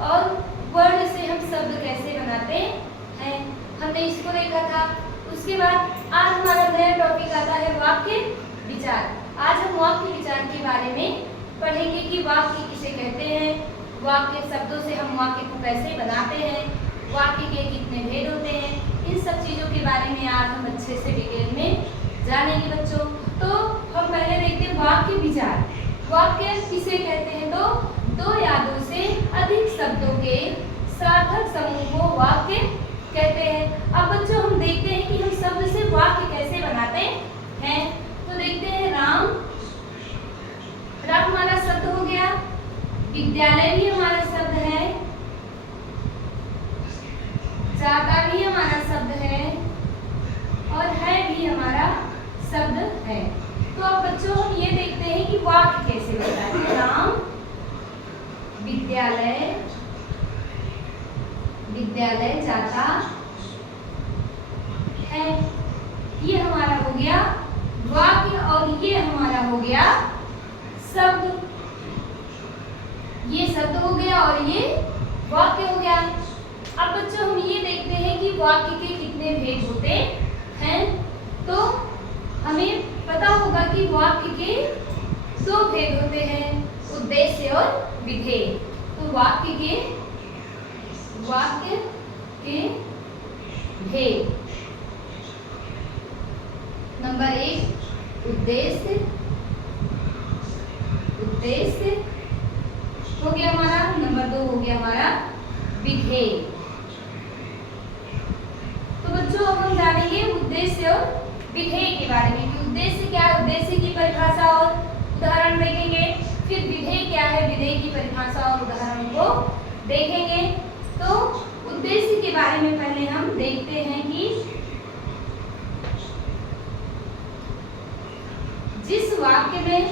और वर्ण से हम शब्द कैसे बनाते हैं, हमने इसको देखा था। उसके बाद आज हमारा नया टॉपिक आता है वाक्य विचार। आज हम वाक्य विचार के बारे में पढ़ेंगे कि वाक्य किसे कहते हैं, वाक्य शब्दों से हम वाक्य को कैसे बनाते हैं, वाक्य के कितने भेद होते हैं, इन सब चीज़ों के बारे में आज हम अच्छे से डिटेल में जानेंगे बच्चों। तो हम पहले देखते हैं वाक्य विचार। वाक्य किसे कहते हैं, तो दो या दो से अधिक शब्दों के सार्थक समूह को वाक्य कहते हैं। अब बच्चों हम देखते हैं कि हम शब्द से वाक्य कैसे बनाते हैं। तो देखते हैं राम, राम हमारा शब्द हो गया, विद्यालय भी हमारा शब्द है, जाता भी हमारा शब्द है और है भी हमारा शब्द है। तो अब बच्चों हम ये देखते हैं कि वाक्य कैसे बनता है। राम विद्यालय, विद्यालय जाता है, ये हमारा हो गया वाक्य और ये हमारा हो गया शब्द। ये शब्द हो गया और ये वाक्य हो गया। अब बच्चों हम ये देखते हैं कि वाक्य के कितने भेद होते हैं। तो हमें पता होगा कि वाक्य के दो भेद होते हैं, उद्देश्य और विधेय। तो वाक्य के भेद, नंबर 1 उद्देश्य, उद्देश्य हो गया हमारा, नंबर 2 हो गया हमारा विधेय। तो बच्चों अब हम जानेंगे उद्देश्य और विधेय के बारे में कि उद्देश्य क्या है, उद्देश्य की परिभाषा और उदाहरण देखेंगे। फिर विधेय क्या है, विधेय की परिभाषा और उदाहरण को देखेंगे। तो उद्देश्य के बारे में पहले हम देखते हैं कि जिस वाक्य में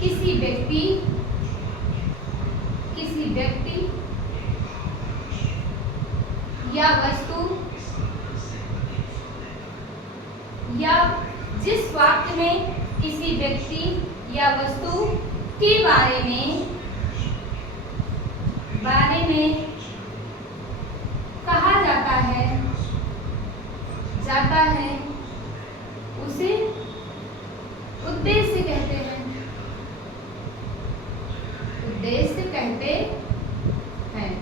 किसी व्यक्ति या वस्तु या जिस वाक्य में किसी व्यक्ति या वस्तु के बारे में कहा जाता है उसे उद्देश्य कहते हैं, उद्देश्य कहते हैं,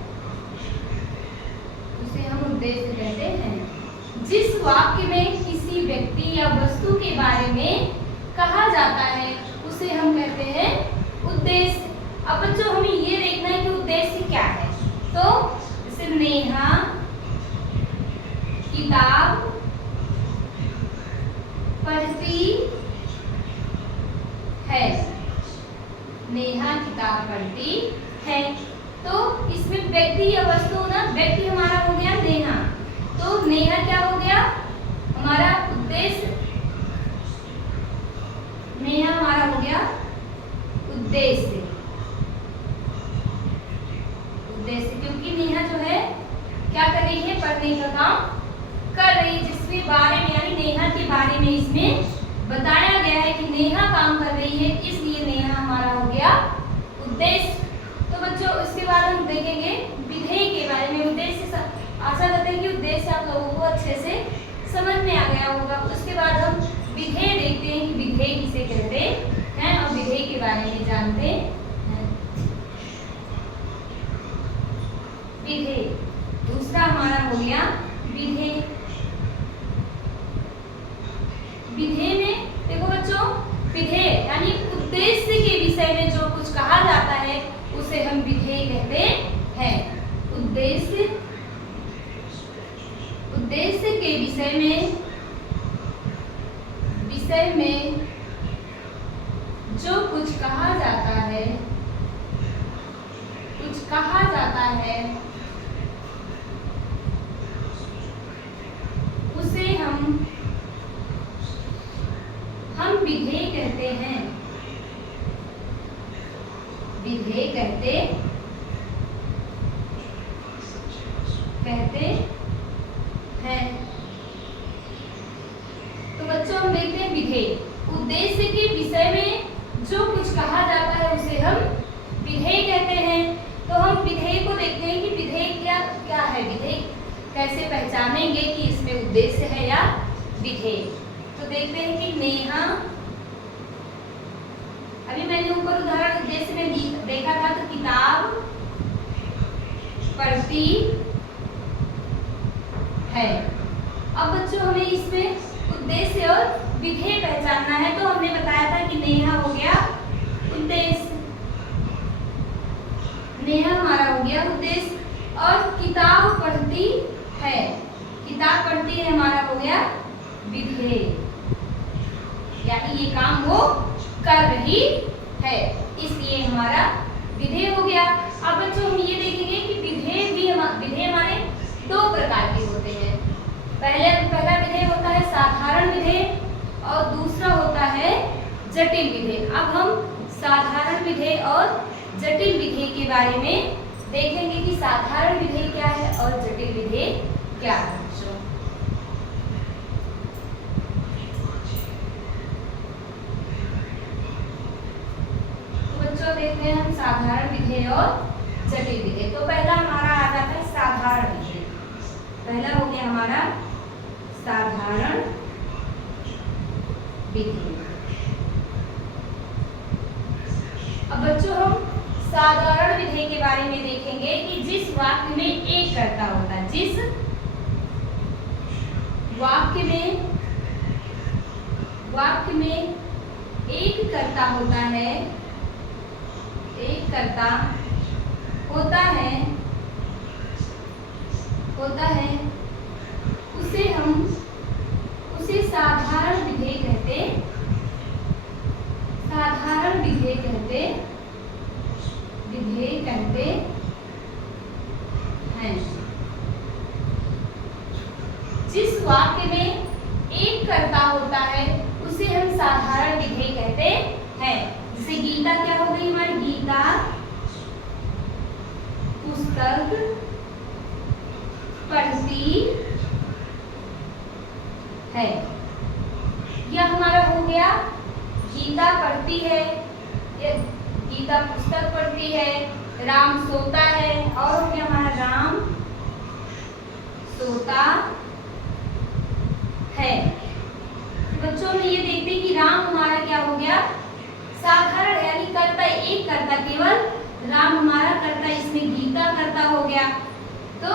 उसे हम उद्देश्य कहते हैं। जिस वाक्य में किसी व्यक्ति या वस्तु के बारे में कहा जाता है उसे हम कहते हैं उद्देश्य। अब बच्चों हमें ये देखना है कि उद्देश्य क्या है। तो जैसे नेहा किताब पढ़ती है, नेहा किताब पढ़ती है। तो इसमें व्यक्ति या वस्तु ना, व्यक्ति हमारा हो गया नेहा, तो नेहा क्या हो गया हमारा उद्देश्य, नेहा हमारा हो गया उद्देश्य, उद्देश्य क्योंकि नेहा जो है क्या कर रही है, पढ़ने का काम कर रही है, जिसके बारे में यानी नेहा के बारे में इसमें बताया गया है कि नेहा काम कर रही है, इसलिए नेहा हमारा हो गया उद्देश्य। तो बच्चों इसके बाद हम देखेंगे विधेय के बारे में। उद्देश्य आशा करते हैं कि उद्देश्य आप लोगों को अच्छे से समझ में आ गया होगा। उसके बाद हम विधेय देखते हैं कि विधेय किसे कहते हैं और विधेय के बारे में जानते हैं। विधेय दूसरा हमारा हो गया विधेय। विधेय में देखो बच्चों, विधेय यानी उद्देश्य के विषय में जो कुछ कहा जाता है उसे हम विधेय कहते हैं। उद्देश्य के विषय में जो कुछ कहा जाता है उसे हम विधेय कहते हैं, विधेय कहते हैं। तो बच्चों हम देखते हैं विधेय, उद्देश्य के विषय में जो कुछ कहा जाता है उसे विधेय को देखते हैं कि विधेय क्या है, विधेय कैसे पहचानेंगे कि इसमें उद्देश्य है या विधेय। तो देखते हैं कि नेहा, अभी मैंने ऊपर उदाहरण उद्देश्य में देखा था, तो किताब पढ़ती है। अब बच्चों हमें इसमें उद्देश्य और विधेय पहचानना है। तो हमने बताया था कि नेहा हो गया उद्देश्य, नेहा हमारा हो गया उद्देश्य, और किताब पढ़ती है, किताब पढ़ती है हमारा हो गया विधेय, यानी ये काम वो कर रही है, इसलिए हमारा विधेय हो गया। अब बच्चों हम ये देखेंगे कि विधेय हमारे दो प्रकार के होते हैं। पहला विधेय होता है साधारण विधेय और दूसरा होता है जटिल विधेय। अब हम साधारण विधेय और जटिल विधेय के बारे में देखेंगे कि साधारण विधेय क्या है और जटिल विधेय क्या है। तो बच्चों देखते हैं हम साधारण विधेय और जटिल विधेय। तो पहला हमारा आ जाता है साधारण विधेय। पहला हो गया हमारा साधारण विधेय। अब बच्चों हम साधारण विधेय के बारे में देखेंगे कि जिस वाक्य में एक कर्ता होता है, जिस वाक्य में एक कर्ता होता है, एक कर्ता होता है, उसे साधारण विधेय कहते हैं। जिस वाक्य में एक कर्ता होता है उसे हम साधारण विधेय कहते हैं। जैसे गीता क्या हो गई हमारी, गीता पुस्तक पढ़ती है, यह हमारा हो गया गीता पढ़ती है, गीता पुस्तक पढ़ती है। राम सोता है, और हो गया हमारा राम सोता है। बच्चों में ये देखते हैं कि राम हमारा क्या हो गया साधारण, यानी कर्ता एक कर्ता, केवल राम हमारा कर्ता, इसमें गीता कर्ता हो गया। तो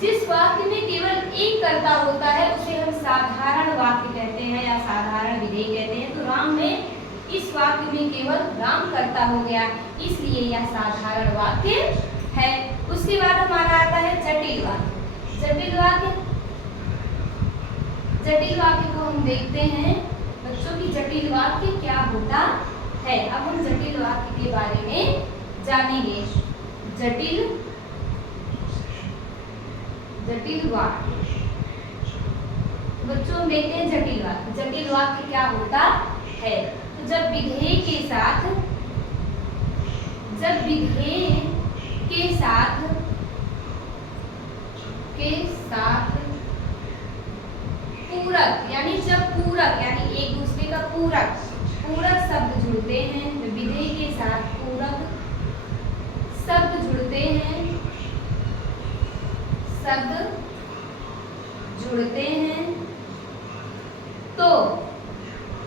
जिस वाक्य में केवल एक कर्ता होता है उसे हम साधारण वाक्य कहते हैं या साधारण विधेय कहते हैं। तो राम में इस वाक्य में केवल राम कर्ता हो गया, इसलिए यह साधारण वाक्य है। उसके बाद हमारा आता है जटिल वाक्य। जटिल वाक्य को हम देखते हैं बच्चों की जटिल वाक्य क्या होता है। अब हम जटिल वाक्य के बारे में जानेंगे। जटिल वाक्य बच्चों हम देखते हैं जटिल वाक्य। जटिल वाक्य क्या होता है, तो जब विधेय के साथ पूरक, यानी जब पूरक यानी एक दूसरे का पूरक शब्द जुड़ते हैं, विधेय के साथ पूरक शब्द जुड़ते हैं, तो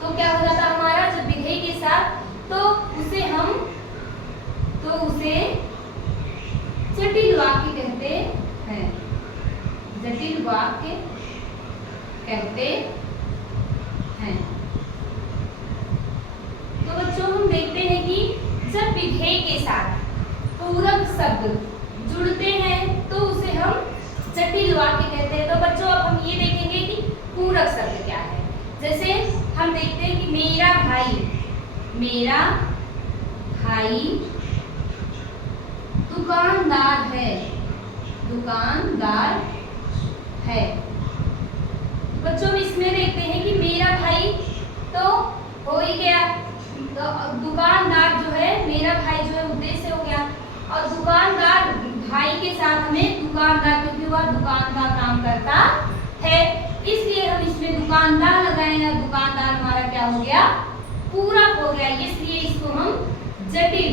क्या हो जाता है हमारा, जब विधेय के साथ, तो उसे जटिल वाक्य कहते हैं। जटिल वाक्य कहते हैं। तो बच्चों हम देखते हैं कि जब विधेय के साथ पूरक शब्द जुड़ते हैं तो उसे हम जटिल वाक्य कहते हैं। तो बच्चों अब हम ये देखेंगे कि पूरक शब्द क्या है। जैसे हम देखते हैं कि मेरा भाई दुकानदार है। बच्चों हम इसमें देखते हैं कि मेरा भाई तो हो ही गया, तो दुकानदार जो है, मेरा भाई जो है उद्देश्य हो गया, और दुकानदार भाई के साथ हमें दुकानदार, क्योंकि वह दुकान का काम करता है, इसलिए हम इसमें दुकानदार लगाए हैं। दुकानदार हमारा क्या हो गया, पूरक हो गया, इसलिए इसको हम जटिल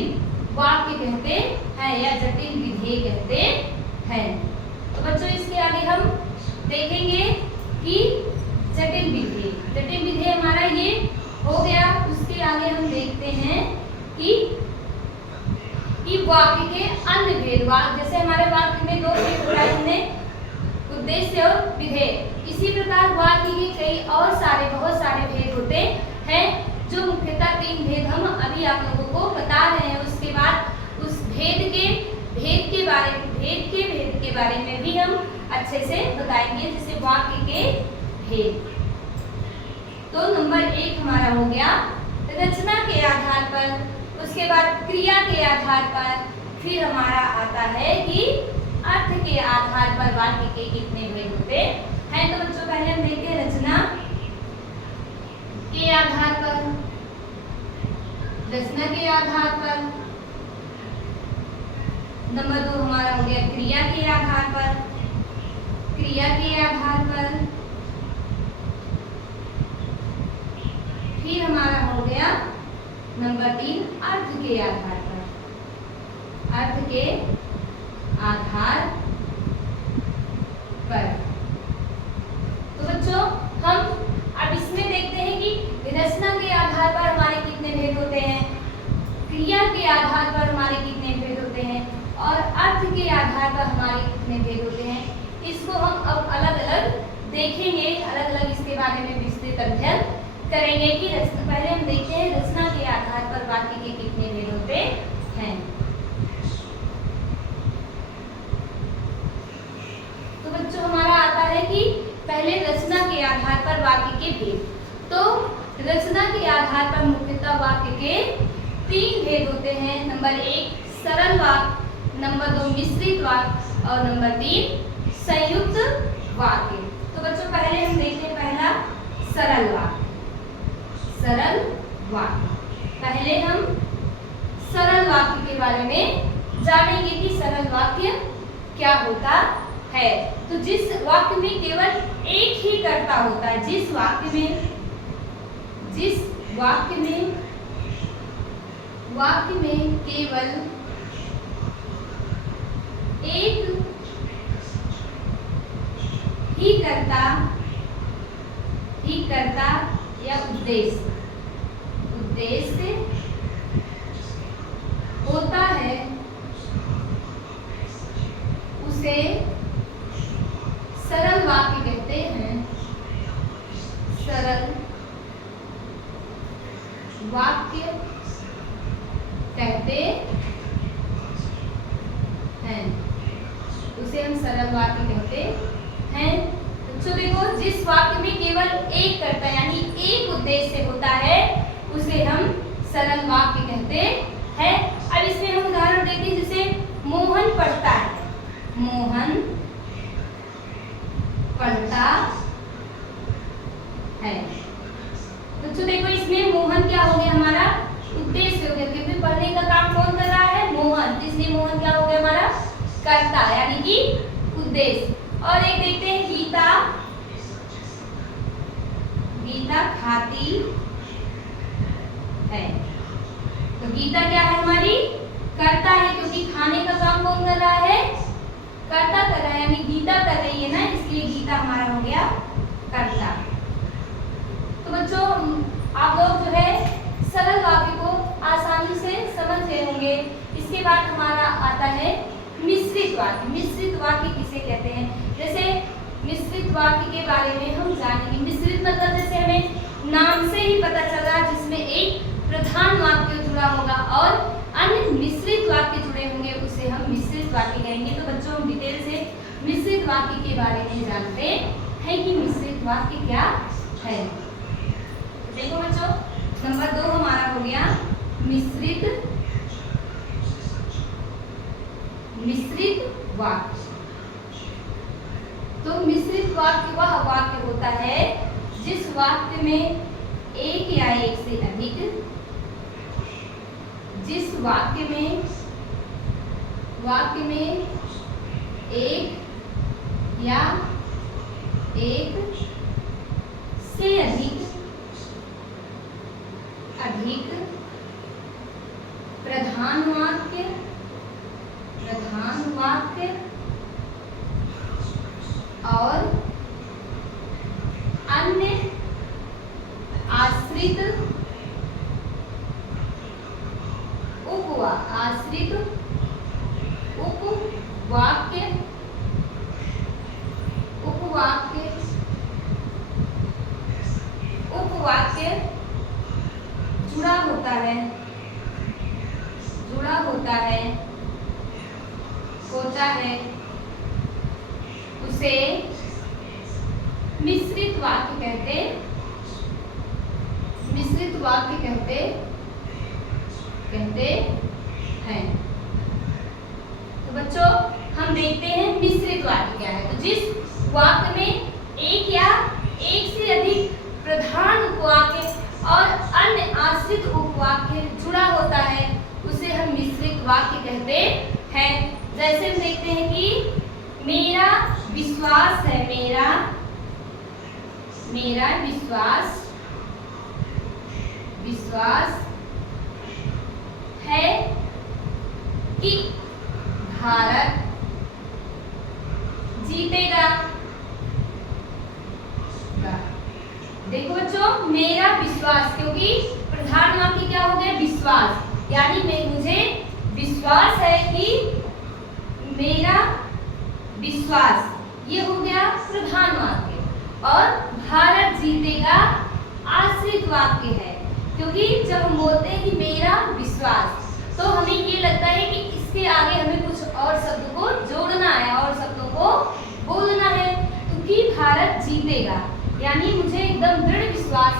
वाक्य कहते हैं या जटिल विधेय कहते हैं। तो बच्चों इसके आगे हम देखेंगे कि जटिल विधेय हमारा ये हो गया। उसके आगे हम देखते हैं कि वाक्य के अन्य भेद। जैसे हमारे वाक्य में 2 भेद बताए हमने, उद्देश्य और विधेय। इसी प्रकार वाक्य के कई और बहुत सारे भेद होते हैं, जो मुख्यतः 3 भेद हम अभी आप लोगों को बता रहे हैं। उसके बाद उस भेद के बारे में भी हम अच्छे से बताएंगे, जैसे वाक्य के भेद। तो नंबर 1 हमारा हो गया रचना के आधार पर, उसके बाद क्रिया के आधार पर, फिर हमारा आता है कि अर्थ के आधार पर वाक्य के कितने भेद होते हैं। तो बच्चों पहले हम देखते हैं रचना के आधार पर। रचना के आधार पर नंबर 2 हमारा हो गया क्रिया के आधार पर। क्रिया के आधार पर फिर हमारा हो गया नंबर 3 अर्थ के आधार पर। अर्थ के आधार पर। तो बच्चों हम अब इसमें देखते हैं कि रचना के आधार पर हमारे कितने भेद होते हैं, क्रिया के आधार पर हमारे कितने भेद होते हैं और अर्थ के आधार पर हमारे कितने भेद होते हैं। इसको हम अब अलग अलग देखेंगे, अलग अलग इसके बारे में विस्तृत अध्ययन करेंगे कि पहले हम देखते हैं रचना के आधार पर वाक्य के कितने भेद होते हैं। तो बच्चों हमारा आता है कि पहले रचना के आधार पर वाक्य के भेद। तो रचना के आधार पर मुख्यतः वाक्य के 3 भेद होते हैं। नंबर 1 सरल वाक्य, नंबर 2 मिश्रित वाक्य और नंबर 3 संयुक्त वाक्य। तो बच्चों पहले हम देखते हैं पहला सरल वाक्य। सरल वाक्य, पहले हम सरल वाक्य के बारे में जानेंगे कि सरल वाक्य क्या होता है। तो जिस वाक्य में केवल एक ही कर्ता होता है, जिस वाक्य में केवल एक ही कर्ता या उद्देश्य होता है, उसे सरल वाक्य कहते हैं। सरल वाक्य कहते हैं, उसे हम सरल वाक्य कहते हैं। तो देखो जिस वाक्य में केवल एक कर्ता यानी एक उद्देश्य होता है, उसे हम सरल वाक्य कहते हैं। अब इसमें हम उदाहरण देखते हैं, जैसे मोहन पढ़ता है। मोहन पढ़ता है। तो देखो इसमें मोहन क्या हो गया, हमारा उद्देश्य हो गया, क्योंकि पढ़ने का काम कौन कर रहा है, मोहन। इसलिए मोहन क्या हो गया, हमारा कर्ता यानी कि उद्देश्य। और एक देखते हैं गीता खाती है। तो गीता क्या है, हमारी कर्ता है, क्योंकि खाने का काम कौन कर रहा है, कर्ता कर रहा है, यानी गीता कर रही है ना, इसलिए गीता हमारा हो गया कर्ता। तो बच्चों आप लोग जो है सरल वाक्य को आसानी से समझ गए होंगे। इसके बाद हमारा आता है मिश्रित वाक्य। मिश्रित वाक्य किसे कहते हैं, जैसे मिश्रित वाक्य के बारे में हम जानेंगे। मिश्रित मतलब जैसे हमें नाम से ही पता चल रहा है, जिसमें एक प्रधान वाक्य जुड़ा होगा और अन्य मिश्रित वाक्य जुड़े होंगे, उसे हम मिश्रित वाक्य कहेंगे। तो बच्चों हम डिटेल से मिश्रित वाक्य के बारे में जानते हैं कि मिश्रित वाक्य क्या है। देखो बच्चों नंबर 2 हमारा हो गया मिश्रित वाक्य। तो मिश्रित वाक्य वह वाक्य होता है जिस वाक्य में एक या एक से अधिक, जिस वाक्य में एक या एक से अधिक प्रधान प्रधान वाक्य और अन्य आश्रित उपवाक्य जुड़ा होता है उसे मिश्रित वाक्य कहते हैं। तो बच्चों हम देखते हैं मिश्रित वाक्य क्या है। तो जिस वाक्य में एक या एक से अधिक प्रधान उपवाक्य और अन्य आश्रित उपवाक्य जुड़ा होता है उसे हम मिश्रित वाक्य कहते हैं। जैसे हम देखते हैं कि मेरा विश्वास है, मेरा विश्वास है कि भारत जीतेगा। देखो बच्चों, मेरा विश्वास, क्योंकि प्रधान वाक्य क्या हो गया? विश्वास, यानी मुझे विश्वास है कि मेरा विश्वास, ये हो गया प्रधान वाक्य। और भारत जीतेगा आश्रित वाक्य है, क्योंकि जब हम बोलते हैं कि मेरा विश्वास तो हमें ये लगता है कि इसके आगे हमें कुछ और शब्द को जोड़ना है और शब्दों को बोलना है, क्योंकि भारत जीतेगा, यानी मुझे एकदम दृढ़ विश्वास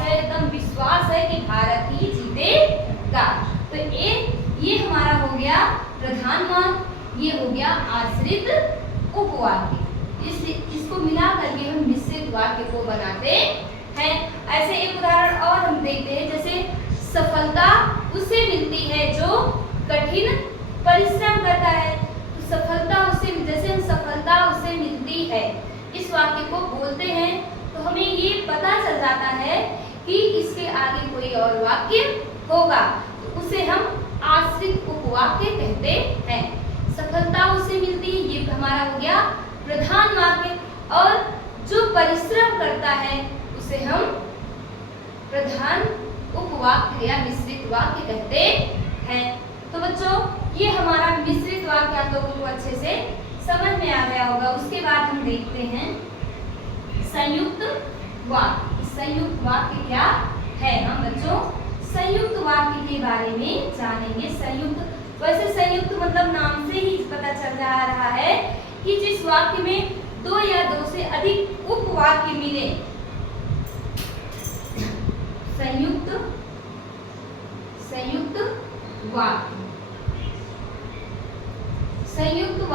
है कि भारत ही जीतेगा। तो ये हमारा हो गया प्रधान वाक्य, ये हो गया आश्रित उपवाक्य। इसको मिला करके हम मिश्रित वाक्य को बनाते हैं। ऐसे एक उदाहरण और हम देखते हैं, जैसे सफलता उसे मिलती है जो कठिन परिश्रम करता है। तो सफलता उसे मिलती है, इस वाक्य को बोलते हैं तो हमें ये पता चल जाता है कि इसके आगे कोई और वाक्य होगा, तो उसे हम आश्रित उपवाक्य कहते हैं। सफलता उसे मिलती है, ये हमारा हो गया प्रधान वाक्य, और जो परिश्रम करता है उसे हम प्रधान उपवाक्य या मिश्रित वाक्य कहते हैं। तो बच्चों, ये हमारा मिश्रित वाक्य आप लोगों को अच्छे से समझ में आ गया होगा। उसके बाद हम देखते हैं संयुक्त वाक्य। संयुक्त वाक्य क्या है? हम बच्चों संयुक्त वाक्य के बारे में जानेंगे। वैसे संयुक्त मतलब नाम से ही पता चल रहा है कि जिस वाक्य में दो या दो से अधिक उपवाक्य मिले, संयुक्त वाक्य। तो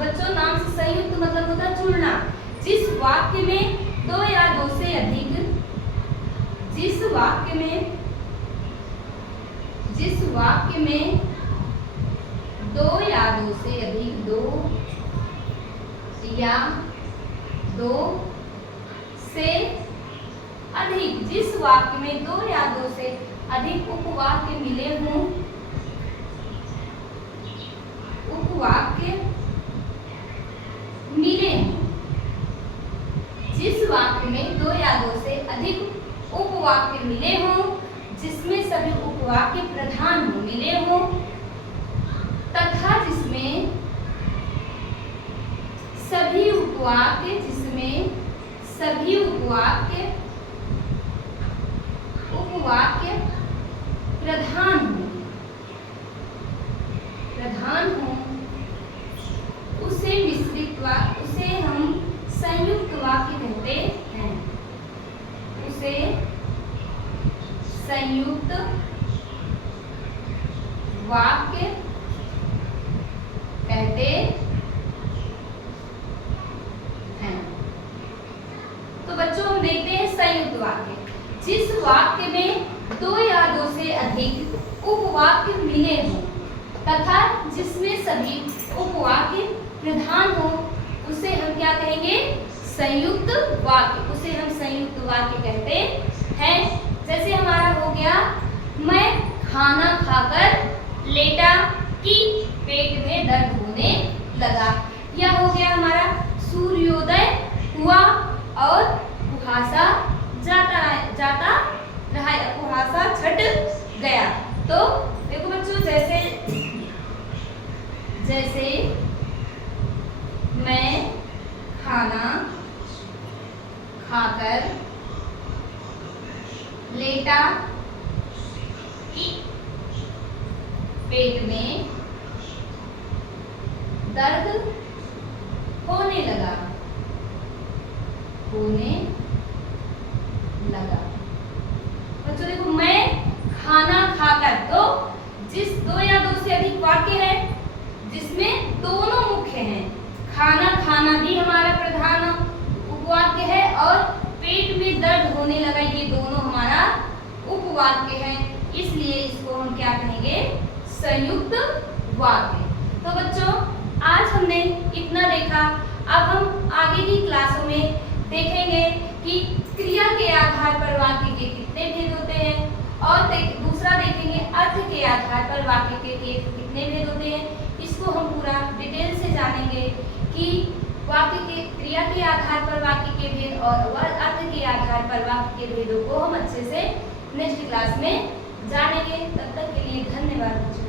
बच्चों, नाम से संयुक्त मतलब होता है जुड़ना। जिस वाक्य में दो या दो से अधिक दो या दो से अधिक जिस वाक्य में दो या दो से अधिक उपवाक्य मिले हों, जिस वाक्य में दो या दो से अधिक उपवाक्य मिले हों, जिसमें सभी उपवाक्य प्रधान मिले हों, तथा जिसमें सभी उपवाक्य प्रधान हो, उसे हम संयुक्त वाक्य कहते हैं। उसे संयुक्त वाक्य कहते हैं। तो बच्चों, हम देखते हैं संयुक्त वाक्य। जिस वाक्य में दो या दो से अधिक उपवाक्य मिले हों तथा जिसमें सभी उपवाक्य प्रधान हो, उसे हम क्या कहेंगे? संयुक्त वाक्य। उसे हम संयुक्त वाक्य कहते हैं। जैसे हमारा हो गया, मैं खाना खाकर लेटा जैसे मैं खाना खाकर लेटा कि पेट में दर्द होने लगा। बच्चों देखो, मैं खाना खाकर, तो जिस दो या दो से अधिक वाक्य है जिसमें दोनों मुख्य हैं, खाना खाना भी हमारा प्रधान उपवाक्य है और पेट में दर्द होने लगा ये दोनों हमारा उपवाक्य है, इसलिए इसको हम क्या कहेंगे, संयुक्त वाक्य। तो बच्चों आज हमने इतना देखा। अब हम आगे की क्लासों में देखेंगे कि क्रिया के आधार पर वाक्य के कितने भेद होते हैं और दूसरा देखेंगे अर्थ के आधार पर वाक्य के कितने भेद होते हैं। इसको हम पूरा डिटेल से जानेंगे कि वाक्य के क्रिया के आधार पर वाक्य के भेद और अर्थ के आधार पर वाक्य के भेदों को हम अच्छे से नेक्स्ट क्लास में जानेंगे। तब तक के लिए धन्यवाद।